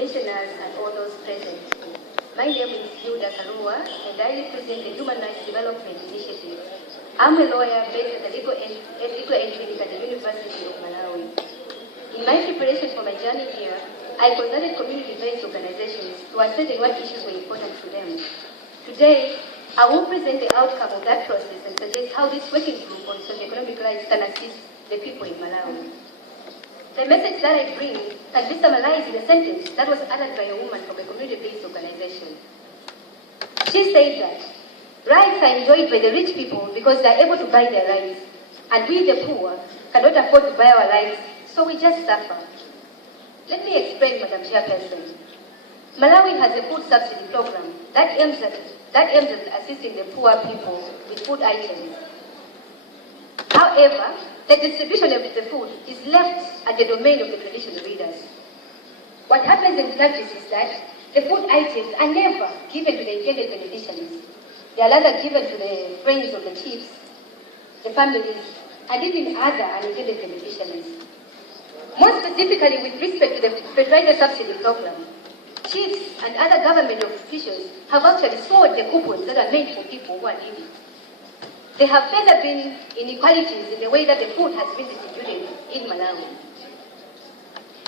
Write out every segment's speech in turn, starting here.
commissioners, and all those present. My name is Hilda Karua, and I represent the Human Rights Development Initiative. I'm a lawyer based at the Legal Aid Clinic at the University of Malawi. In my preparation for my journey here, I consulted community-based organizations to ascertain what issues were important to them. Today, I will present the outcome of that process and suggest how this working group on socioeconomic rights can assist the people in Malawi. The message that I bring can be summarized in a sentence that was uttered by a woman from a community-based organization. She said that rights are enjoyed by the rich people because they are able to buy their rights, and we, the poor, cannot afford to buy our rights, so we just suffer. Let me explain, Madam Chairperson. Malawi has a food subsidy program that aims at assisting the poor people with food items. However, the distribution of the food is left at the domain of the traditional leaders. What happens in practice is that the food items are never given to the intended beneficiaries. They are rather given to the friends of the chiefs, the families, and even other unintended beneficiaries. More specifically, with respect to the fertilizer subsidy program, chiefs and other government officials have actually sold the coupons that are meant for people who are needy. There have further been inequalities in the way that the food has been distributed in Malawi.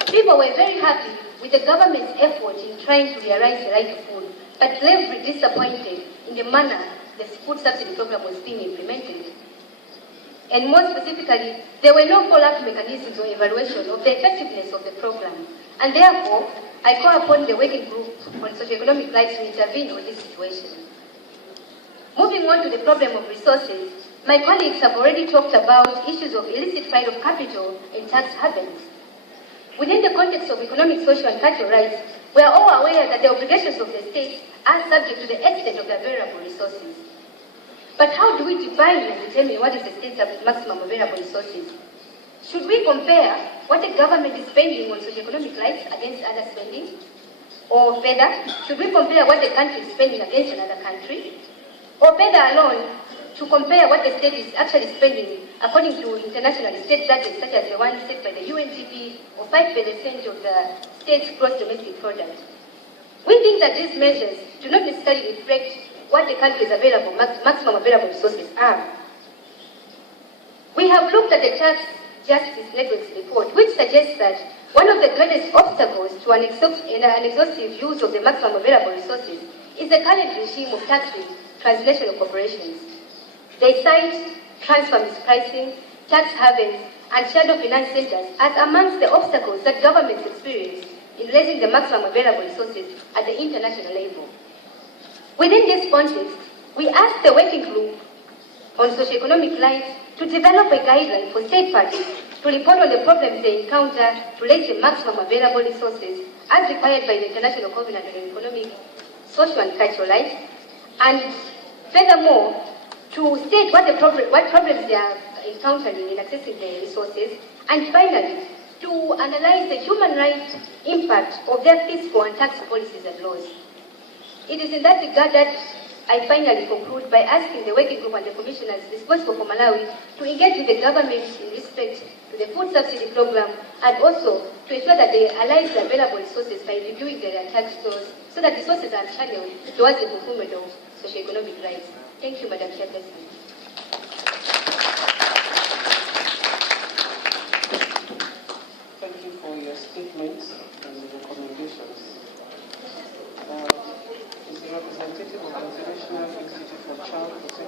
People were very happy with the government's effort in trying to realize the right to food, but gravely disappointed in the manner the food subsidy program was being implemented. And more specifically, there were no follow-up mechanisms or evaluation of the effectiveness of the program. And therefore, I call upon the working group on socioeconomic rights to intervene on this situation. Moving on to the problem of resources, my colleagues have already talked about issues of illicit flight of capital and tax havens. Within the context of economic, social, and cultural rights, we are all aware that the obligations of the state are subject to the extent of their available resources. But how do we define and determine what is the state's maximum available resources? Should we compare what the government is spending on socioeconomic rights against other spending? Or further, should we compare what the country is spending against another country? Or better alone, to compare what the state is actually spending according to international state budgets such as the one set by the UNDP or 5% of the state's gross domestic product. We think that these measures do not necessarily reflect what the country's available, maximum available resources are. We have looked at the Tax Justice Network's report, which suggests that one of the greatest obstacles to an exhaustive use of the maximum available resources is the current regime of taxing transnational corporations. They cite transfer mispricing, tax havens, and shadow finance centers as amongst the obstacles that governments experience in raising the maximum available resources at the international level. Within this context, we asked the working group on socioeconomic rights to develop a guideline for state parties to report on the problems they encounter to raise the maximum available resources as required by the International Covenant on Economic, Social, and Cultural Rights, and furthermore, to state what problems they are encountering in accessing the resources, and finally, to analyze the human rights impact of their fiscal and tax policies and laws. It is in that regard that I finally conclude by asking the working group and the commissioners responsible for Malawi to engage with the government in respect to the food subsidy program, and also to ensure that they align the available resources by reviewing their tax laws so that resources are channeled towards the fulfillment of socioeconomic rights. Thank you, Madam Chairperson. Thank you for your statements and recommendations. Is the representative of the International Institute for Child Protection